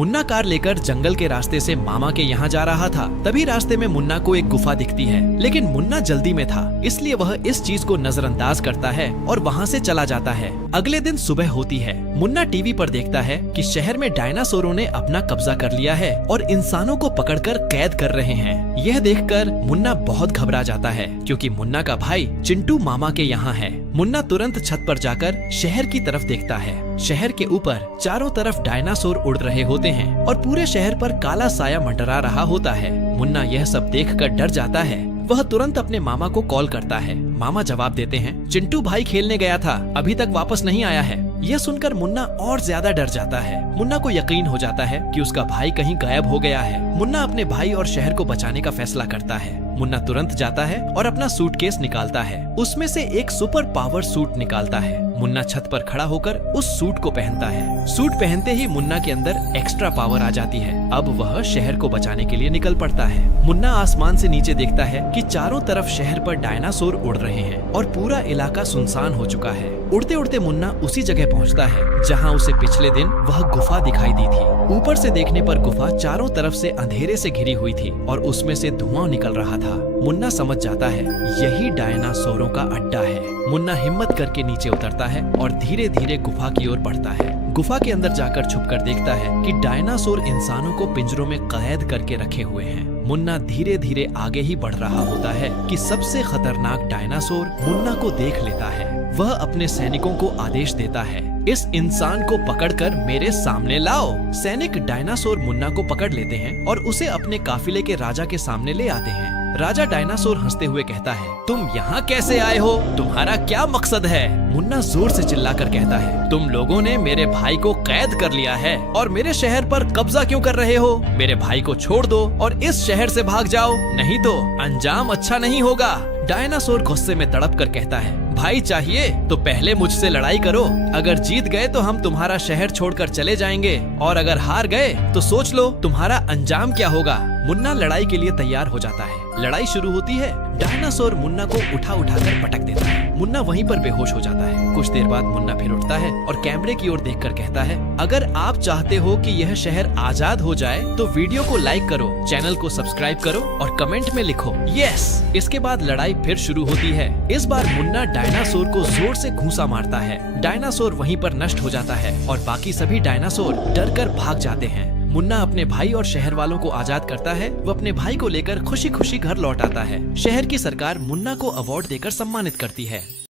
Munna car लेकर जंगल के रास्ते से मामा के यहाँ जा रहा था। तभी रास्ते में मुन्ना को एक गुफा दिखती है, लेकिन मुन्ना जल्दी में था, इसलिए वह इस चीज को नजरअंदाज करता है और वहाँ से चला जाता है। अगले दिन सुबह होती है। मुन्ना टीवी पर देखता है कि शहर में डायनासोरों ने अपना कब्जा कर लिया है और इंसानों को पकड़कर कैद कर रहे हैं। यह देखकर मुन्ना बहुत घबरा जाता है, क्योंकि मुन्ना का भाई चिंटू मामा के यहाँ है। मुन्ना तुरंत छत पर जाकर शहर की तरफ देखता है। शहर के ऊपर चारों तरफ डायनासोर उड़ रहे होते हैं और पूरे शहर पर काला साया मंडरा रहा होता है। मुन्ना यह सब देखकर डर जाता है। वह तुरंत अपने मामा को कॉल करता है। मामा जवाब देते हैं, चिंटू भाई खेलने गया था, अभी तक वापस नहीं आया है। यह सुनकर मुन्ना और ज्यादा डर जाता है। मुन्ना को यकीन हो जाता है कि उसका भाई कहीं गायब हो गया है। मुन्ना अपने भाई और शहर को बचाने का फैसला करता है। मुन्ना तुरंत जाता है और अपना सूटकेस निकालता है। उसमें से एक सुपर पावर सूट निकालता है। मुन्ना छत पर खड़ा होकर उस सूट को पहनता है। सूट पहनते ही मुन्ना के अंदर एक्स्ट्रा पावर आ जाती है। अब वह शहर को बचाने के लिए निकल पड़ता है। मुन्ना आसमान से नीचे देखता है कि चारों तरफ शहर पर डायनासोर उड़ रहे हैं और पूरा इलाका सुनसान हो चुका है। उड़ते उड़ते मुन्ना उसी जगह पहुंचता है जहां उसे पिछले दिन वह गुफा दिखाई दी थी। ऊपर से देखने पर गुफा चारों तरफ से अंधेरे से घिरी हुई थी और उसमें से धुआं निकल रहा था। मुन्ना समझ जाता है यही डायनासोरों का अड्डा है। मुन्ना हिम्मत करके नीचे उतरता है और धीरे धीरे गुफा की ओर बढ़ता है। गुफा के अंदर जाकर छुपकर देखता है कि डायनासोर इंसानों को पिंजरों में कैद करके रखे हुए हैं। मुन्ना धीरे धीरे आगे ही बढ़ रहा होता है कि सबसे खतरनाक डायनासोर मुन्ना को देख लेता है। वह अपने सैनिकों को आदेश देता है, इस इंसान को पकड़कर मेरे सामने लाओ। सैनिक डायनासोर मुन्ना को पकड़ लेते हैं और उसे अपने काफिले के राजा के सामने ले आते हैं। राजा डायनासोर हंसते हुए कहता है, तुम यहाँ कैसे आए हो? तुम्हारा क्या मकसद है? मुन्ना जोर से चिल्लाकर कहता है, तुम लोगों ने मेरे भाई को कैद कर लिया है और मेरे शहर पर कब्जा क्यों कर रहे हो? मेरे भाई को छोड़ दो और इस शहर से भाग जाओ, नहीं तो अंजाम अच्छा नहीं होगा। डायनासोर गुस्से में तड़प कर कहता है, भाई चाहिए तो पहले मुझसे लड़ाई करो। अगर जीत गए तो हम तुम्हारा शहर छोड़कर चले जाएंगे और अगर हार गए तो सोच लो तुम्हारा अंजाम क्या होगा। मुन्ना लड़ाई के लिए तैयार हो जाता है। लड़ाई शुरू होती है। डायनासोर मुन्ना को उठा उठाकर पटक देता है। मुन्ना वहीं पर बेहोश हो जाता है। कुछ देर बाद मुन्ना फिर उठता है और कैमरे की ओर देखकर कहता है, अगर आप चाहते हो कि यह शहर आजाद हो जाए तो वीडियो को लाइक करो, चैनल को सब्सक्राइब करो और कमेंट में लिखो यस। इसके बाद लड़ाई फिर शुरू होती है। इस बार मुन्ना डायनासोर को जोर से घूंसा मारता है। डायनासोर वहीं पर नष्ट हो जाता है और बाकी सभी डायनासोर डर कर भाग जाते हैं। मुन्ना अपने भाई और शहर वालों को आजाद करता है। वो अपने भाई को लेकर खुशी खुशी घर लौट आता है। शहर की सरकार मुन्ना को अवार्ड देकर सम्मानित करती है।